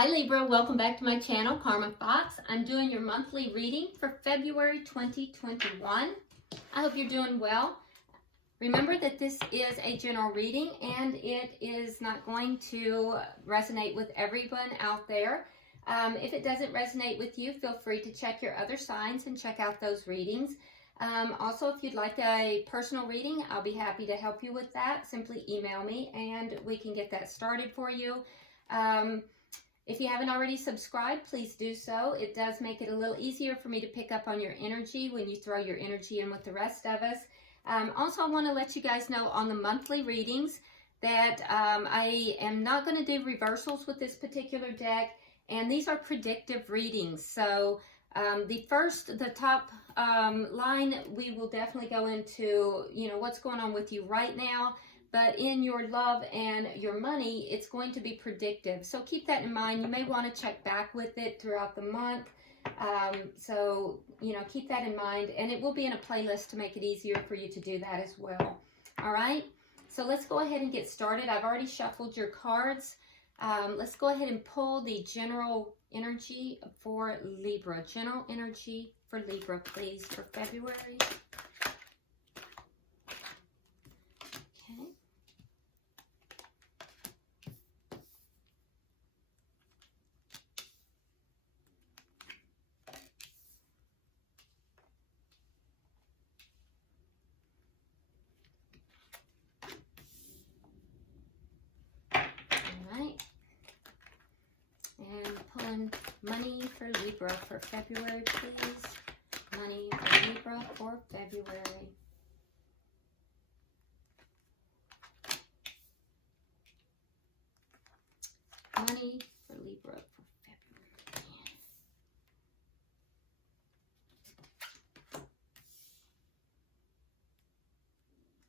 Hi Libra, welcome back to my channel, Karma Fox. I'm doing your monthly reading for February 2021. I hope you're doing well. Remember that this is a general reading and it is not going to resonate with everyone out there. If it doesn't resonate with you, feel free to check your other signs and check out those readings. Also, if you'd like a personal reading, I'll be happy to help you with that. Simply email me and we can get that started for you. If you haven't already subscribed, please do so. It does make it a little easier for me to pick up on your energy when you throw your energy in with the rest of us. Also, I want to let you guys know on the monthly readings that I am not going to do reversals with this particular deck, and these are predictive readings. So the top line, we will definitely go into, what's going on with you right now. But in your love and your money, it's going to be predictive. So keep that in mind. You may want to check back with it throughout the month. Keep that in mind. And it will be in a playlist to make it easier for you to do that as well. All right. So let's go ahead and get started. I've already shuffled your cards. Let's go ahead and pull the general energy for Libra. General energy for Libra, please, for February. Pulling money for Libra for February, please. Money for Libra for February. Money for Libra for February.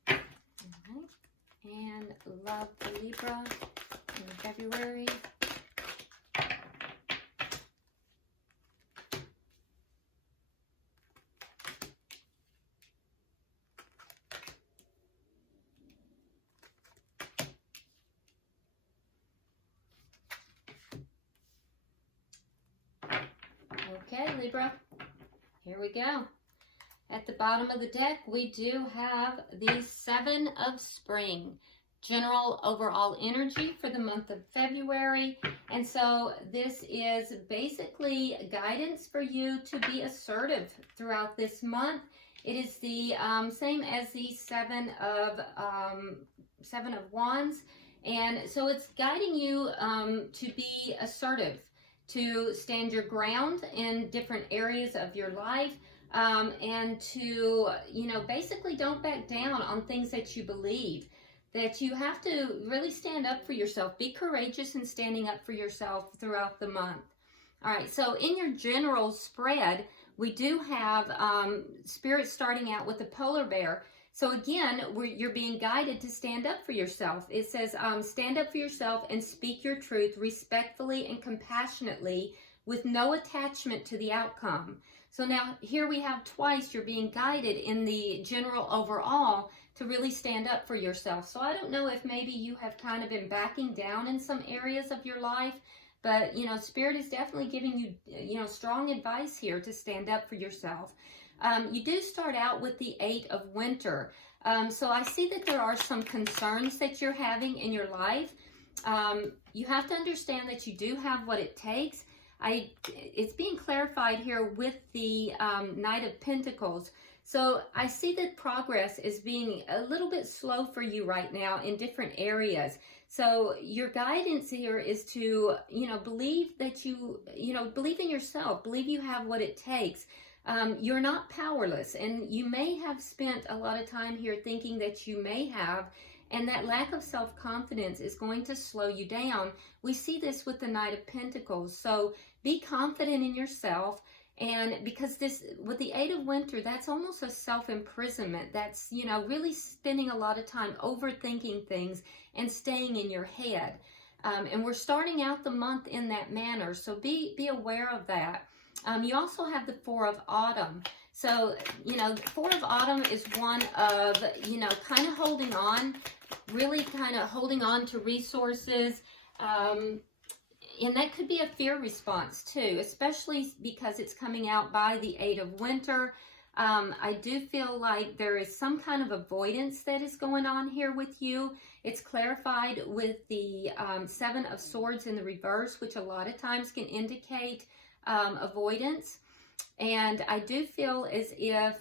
All right. And love for Libra in February. Okay, Libra, here we go. At the bottom of the deck, we do have the Seven of Spring, general overall energy for the month of February. And so this is basically guidance for you to be assertive throughout this month. It is the same as the Seven of Wands. And so it's guiding you to be assertive, to stand your ground in different areas of your life, and to, basically don't back down on things that you believe, that you have to really stand up for yourself. Be courageous in standing up for yourself throughout the month. All right, so in your general spread, we do have Spirit starting out with the polar bear. So again, you're being guided to stand up for yourself. It says, stand up for yourself and speak your truth respectfully and compassionately with no attachment to the outcome. So now here we have twice you're being guided in the general overall to really stand up for yourself. So I don't know if maybe you have kind of been backing down in some areas of your life, but, Spirit is definitely giving you, strong advice here to stand up for yourself. You do start out with the Eight of Winter. So I see that there are some concerns that you're having in your life. You have to understand that you do have what it takes. It's being clarified here with the Knight of Pentacles. So I see that progress is being a little bit slow for you right now in different areas. So your guidance here is to, believe that believe in yourself, believe you have what it takes. You're not powerless, and you may have spent a lot of time here thinking that you may have, and that lack of self-confidence is going to slow you down. We see this with the Knight of Pentacles. So be confident in yourself, and because with the Eight of Winter, that's almost a self-imprisonment. That's, really spending a lot of time overthinking things and staying in your head. And we're starting out the month in that manner, so be aware of that. You also have the Four of Autumn. So, the Four of Autumn is one of, kind of holding on, really kind of holding on to resources, And that could be a fear response too, especially because it's coming out by the 8 of winter. I do feel like there is some kind of avoidance that is going on here with you. It's clarified with the 7 of Swords in the reverse, which a lot of times can indicate avoidance. And I do feel as if,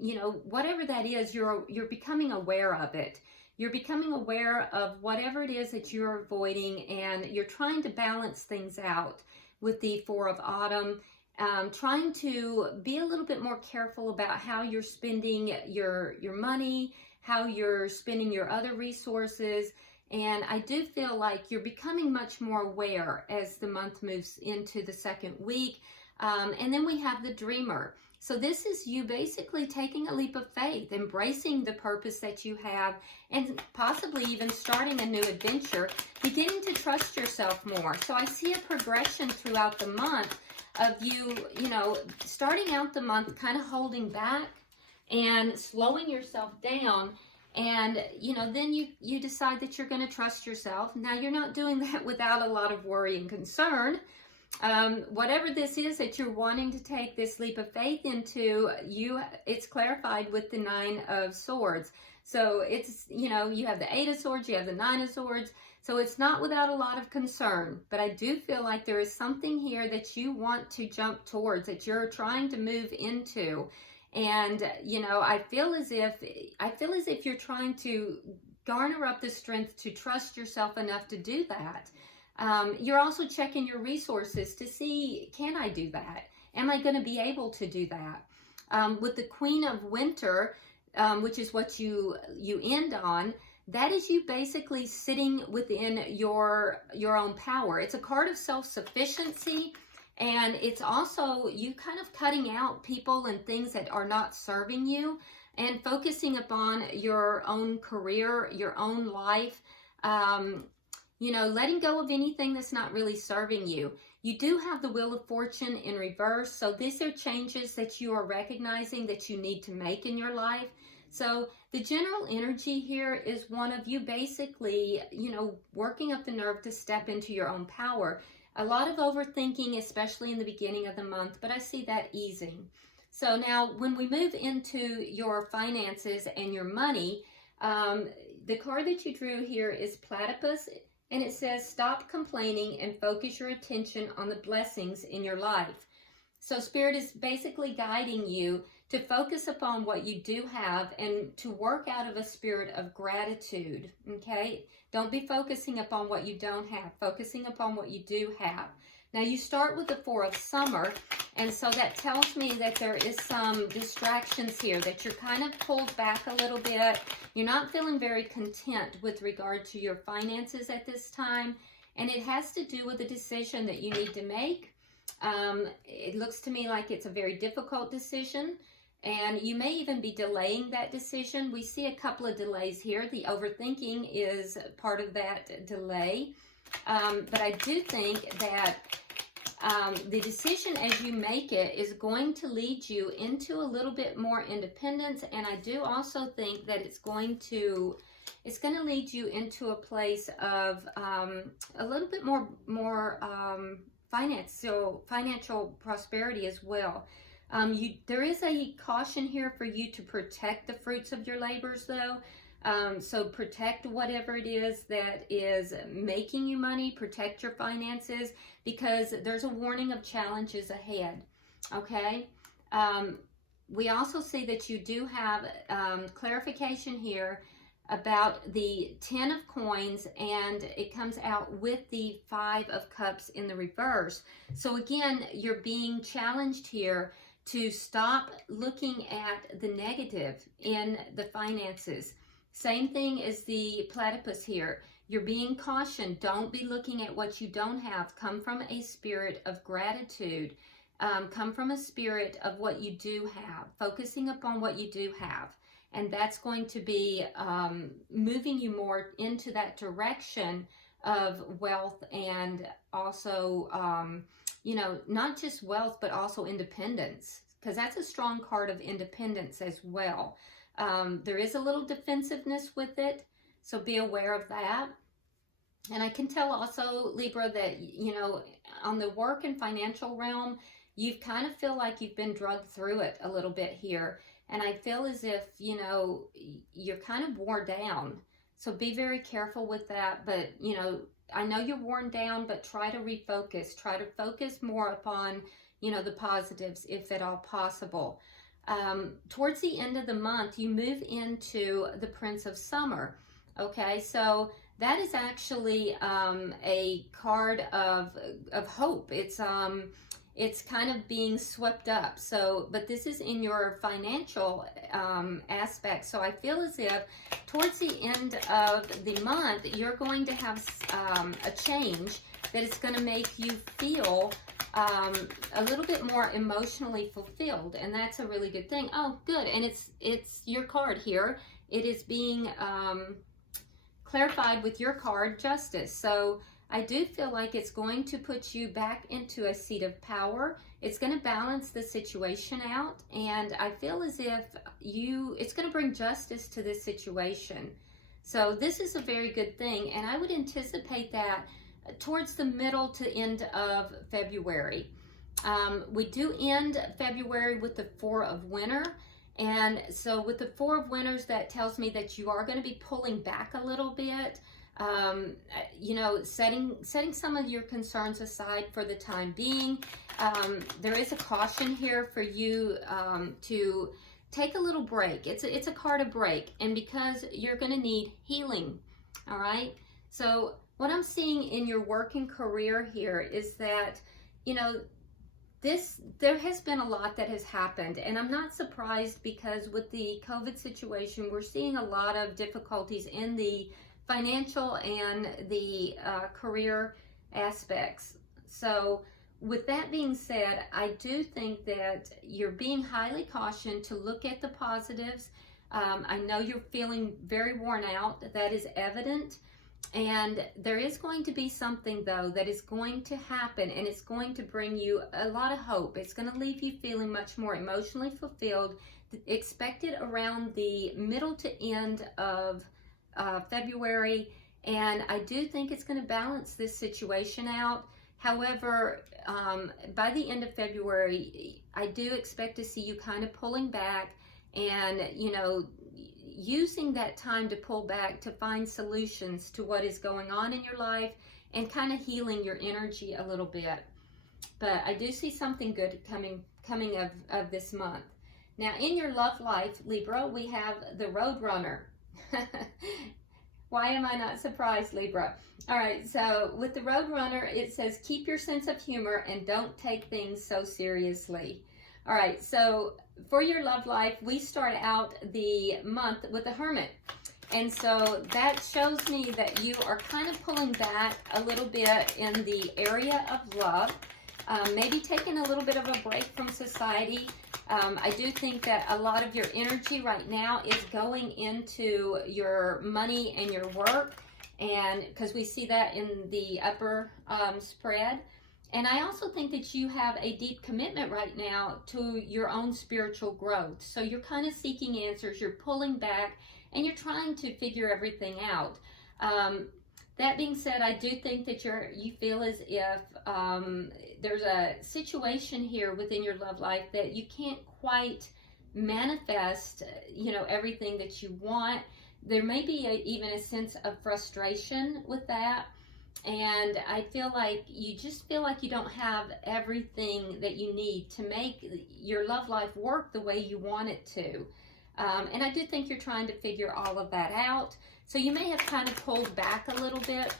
you know, whatever that is, you're becoming aware of it. You're becoming aware of whatever it is that you're avoiding, and you're trying to balance things out with the 4 of Autumn. Trying to be a little bit more careful about how you're spending your money, how you're spending your other resources. And I do feel like you're becoming much more aware as the month moves into the second week. And then we have the Dreamer. So this is you basically taking a leap of faith, embracing the purpose that you have, and possibly even starting a new adventure, beginning to trust yourself more. So I see a progression throughout the month of you, you know, starting out the month kind of holding back and slowing yourself down. And, you know, then you decide that you're going to trust yourself. Now, you're not doing that without a lot of worry and concern. Whatever this is that you're wanting to take this leap of faith into, it's clarified with the 9 of Swords. So it's, you know, you have the 8 of Swords, you have the 9 of Swords. So it's not without a lot of concern, but I do feel like there is something here that you want to jump towards, that you're trying to move into. And, you know, I feel as if you're trying to garner up the strength to trust yourself enough to do that. You're also checking your resources to see, can I do that? Am I going to be able to do that? With the Queen of Winter, which is what you end on, that is you basically sitting within your own power. It's a card of self-sufficiency, and it's also you kind of cutting out people and things that are not serving you and focusing upon your own career, your own life, you know, letting go of anything that's not really serving you. You do have the Wheel of Fortune in reverse, so these are changes that you are recognizing that you need to make in your life. So the general energy here is one of you basically, you know, working up the nerve to step into your own power. A lot of overthinking, especially in the beginning of the month, but I see that easing. So now when we move into your finances and your money, the card that you drew here is Platypus, and it says, stop complaining and focus your attention on the blessings in your life. So Spirit is basically guiding you to focus upon what you do have and to work out of a spirit of gratitude, okay? Don't be focusing upon what you don't have, focusing upon what you do have. Now you start with the 4 of Summer, and so that tells me that there is some distractions here, that you're kind of pulled back a little bit. You're not feeling very content with regard to your finances at this time, and it has to do with a decision that you need to make. It looks to me like it's a very difficult decision, and you may even be delaying that decision. We see a couple of delays here. The overthinking is part of that delay. But I do think that the decision as you make it is going to lead you into a little bit more independence. And I do also think that it's going to lead you into a place of a little bit more financial prosperity as well. There is a caution here for you to protect the fruits of your labors, though. So protect whatever it is that is making you money, protect your finances, because there's a warning of challenges ahead, okay? We also see that you do have clarification here about the 10 of coins, and it comes out with the 5 of cups in the reverse. So again, you're being challenged here to stop looking at the negative in the finances. Same thing as the platypus here. You're being cautioned. Don't be looking at what you don't have. Come from a spirit of gratitude. Come from a spirit of what you do have, focusing upon what you do have. And that's going to be moving you more into that direction of wealth, and also, you know, not just wealth, but also independence, because that's a strong card of independence as well. There is a little defensiveness with it, so be aware of that. And I can tell also, Libra, that, you know, on the work and financial realm, you've kind of feel like you've been drugged through it a little bit here. And I feel as if, you know, you're kind of worn down. So be very careful with that. But, you know, I know you're worn down, but try to refocus. Try to focus more upon, you know, the positives, if at all possible. Towards the end of the month, you move into the Prince of Summer. Okay, so that is actually a card of hope. It's kind of being swept up. So, but this is in your financial aspect. So I feel as if towards the end of the month, you're going to have a change that is going to make you feel a little bit more emotionally fulfilled, and that's a really good thing. Oh, good. And it's your card here. It is being clarified with your card, Justice. So I do feel like it's going to put you back into a seat of power. It's going to balance the situation out, and I feel as if it's going to bring justice to this situation. So this is a very good thing, and I would anticipate that towards the middle to end of February. We do end February with the Four of Winter. And so with the Four of Winters, that tells me that you are going to be pulling back a little bit, you know, setting some of your concerns aside for the time being. There is a caution here for you to take a little break. It's a card of break, and because you're going to need healing. All right. So what I'm seeing in your work and career here is that, you know, there has been a lot that has happened, and I'm not surprised, because with the COVID situation, we're seeing a lot of difficulties in the financial and the career aspects. So with that being said, I do think that you're being highly cautioned to look at the positives. I know you're feeling very worn out. That is evident. And there is going to be something, though, that is going to happen, and it's going to bring you a lot of hope. It's going to leave you feeling much more emotionally fulfilled. Expect it around the middle to end of February, and I do think it's going to balance this situation out. However, by the end of February, I do expect to see you kind of pulling back and, you know, using that time to pull back to find solutions to what is going on in your life and kind of healing your energy a little bit. But I do see something good coming of this month. Now, in your love life, Libra, we have the Roadrunner. Why am I not surprised, Libra? All right, so with the Roadrunner, it says, keep your sense of humor and don't take things so seriously. All right, so for your love life, we start out the month with the Hermit. And so that shows me that you are kind of pulling back a little bit in the area of love, maybe taking a little bit of a break from society. I do think that a lot of your energy right now is going into your money and your work, and because we see that in the upper spread. And I also think that you have a deep commitment right now to your own spiritual growth. So you're kind of seeking answers, you're pulling back, and you're trying to figure everything out. That being said, I do think that you feel as if there's a situation here within your love life that you can't quite manifest, you know, everything that you want. There may be even a sense of frustration with that. And I feel like you just feel like you don't have everything that you need to make your love life work the way you want it to. And I do think you're trying to figure all of that out. So you may have kind of pulled back a little bit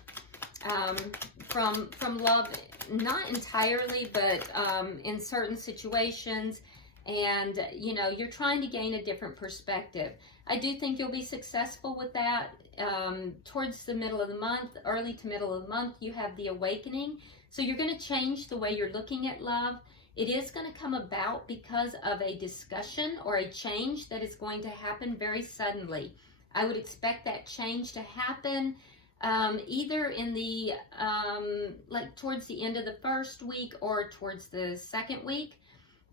from love, not entirely, but in certain situations. And, you know, you're trying to gain a different perspective. I do think you'll be successful with that. Towards the middle of the month, early to middle of the month, you have the awakening. So you're going to change the way you're looking at love. It is going to come about because of a discussion or a change that is going to happen very suddenly. I would expect that change to happen either in the, like towards the end of the first week or towards the second week.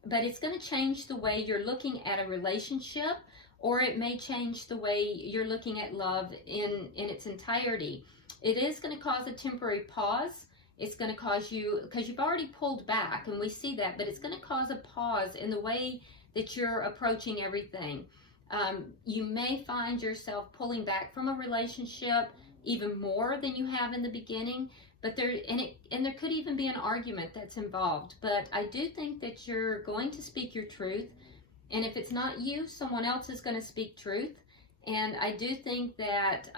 But it's going to change the way you're looking at a relationship, or it may change the way you're looking at love in its entirety. It is going to cause a temporary pause. It's going to cause you, because you've already pulled back, and we see that, but it's going to cause a pause in the way that you're approaching everything. You may find yourself pulling back from a relationship even more than you have in the beginning, but there could even be an argument that's involved. But I do think that you're going to speak your truth, and if it's not you, someone else is going to speak truth. And I do think that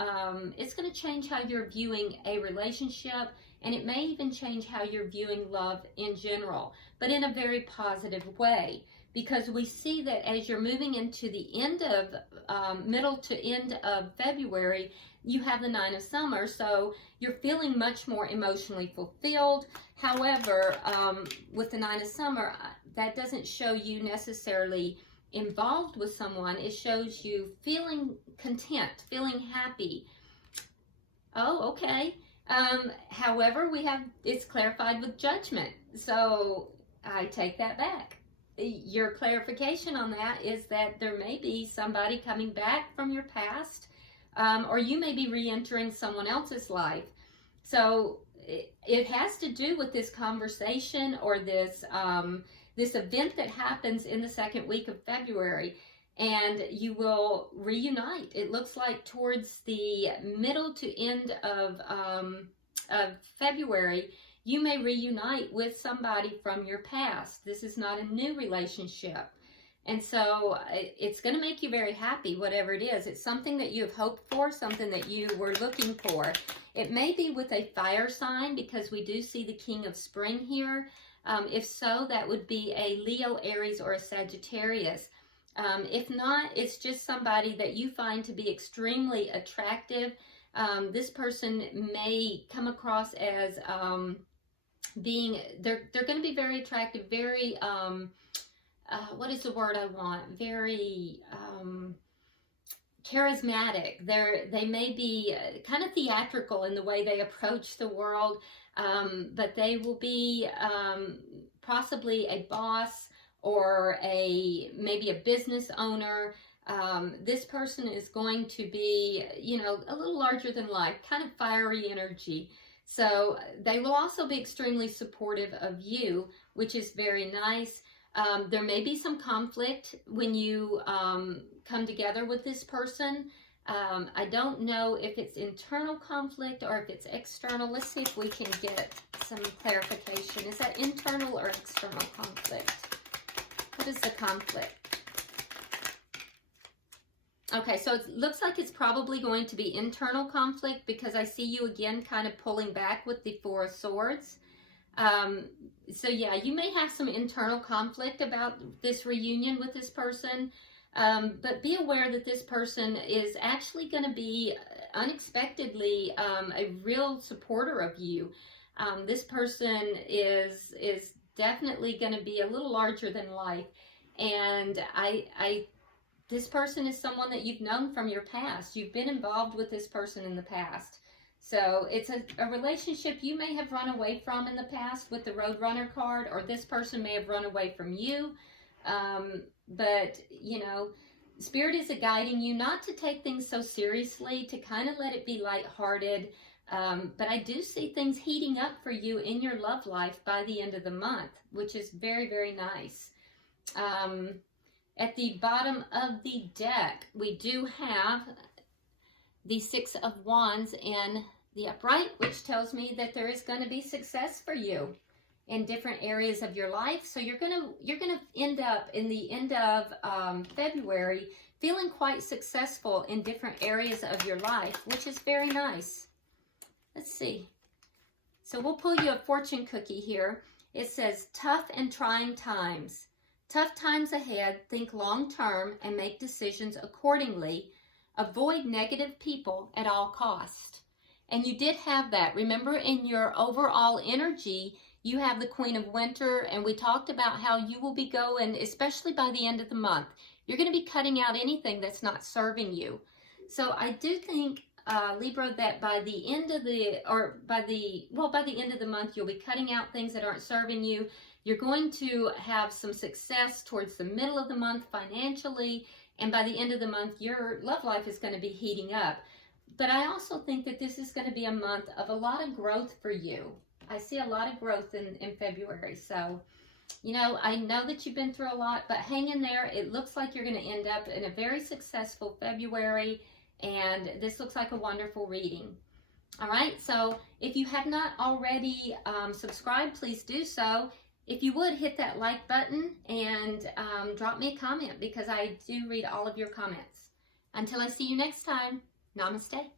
it's going to change how you're viewing a relationship, and it may even change how you're viewing love in general, but in a very positive way. Because we see that as you're moving into the end of, middle to end of February, you have the 9 of Summer, so you're feeling much more emotionally fulfilled. However, with the 9 of Summer, that doesn't show you necessarily involved with someone. It shows you feeling content, feeling happy. Oh, okay. However, it's clarified with Judgment, so I take that back. Your clarification on that is that there may be somebody coming back from your past, or you may be re-entering someone else's life. So it has to do with this conversation or this event that happens in the second week of February, and you will reunite. It looks like towards the middle to end of February, you may reunite with somebody from your past. This is not a new relationship. And so it's going to make you very happy, whatever it is. It's something that you have hoped for, something that you were looking for. It may be with a fire sign, because we do see the King of Spring here. If so, that would be a Leo, Aries, or a Sagittarius. If not, it's just somebody that you find to be extremely attractive. This person may come across as being, they're going to be very attractive, very, what is the word I want? Very charismatic. They may be kind of theatrical in the way they approach the world, but they will be possibly a boss or maybe a business owner. This person is going to be, a little larger than life, kind of fiery energy. So they will also be extremely supportive of you, which is very nice. There may be some conflict when you come together with this person. I don't know if it's internal conflict or if it's external. Let's see if we can get some clarification. Is that internal or external conflict? What is the conflict? Okay, so it looks like it's probably going to be internal conflict, because I see you again kind of pulling back with the Four of Swords. So yeah, you may have some internal conflict about this reunion with this person, but be aware that this person is actually going to be unexpectedly a real supporter of you. This person is definitely going to be a little larger than life, and this person is someone that you've known from your past. You've been involved with this person in the past. So it's a relationship you may have run away from in the past with the Roadrunner card, or this person may have run away from you. But, Spirit is guiding you not to take things so seriously, to kind of let it be lighthearted. But I do see things heating up for you in your love life by the end of the month, which is very, very nice. At the bottom of the deck, we do have the Six of Wands in the upright, which tells me that there is going to be success for you in different areas of your life. So you're gonna end up in the end of February feeling quite successful in different areas of your life, which is very nice. Let's see. So we'll pull you a fortune cookie here. It says, tough and trying times. Tough times ahead, think long term and make decisions accordingly. Avoid negative people at all cost. And you did have that. Remember, in your overall energy, you have the Queen of Winter, and we talked about how you will be going, especially by the end of the month, you're going to be cutting out anything that's not serving you. So I do think, Libra, that by the end of by the end of the month, you'll be cutting out things that aren't serving you. You're going to have some success towards the middle of the month financially, And by the end of the month, your love life is going to be heating up. But I also think that this is going to be a month of a lot of growth for you. I see a lot of growth in February. So, you know, I know that you've been through a lot, but hang in there. It looks like you're going to end up in a very successful February, and this looks like a wonderful reading. All right, so if you have not already subscribed, please do so. If you would, hit that like button and drop me a comment, because I do read all of your comments. Until I see you next time, namaste.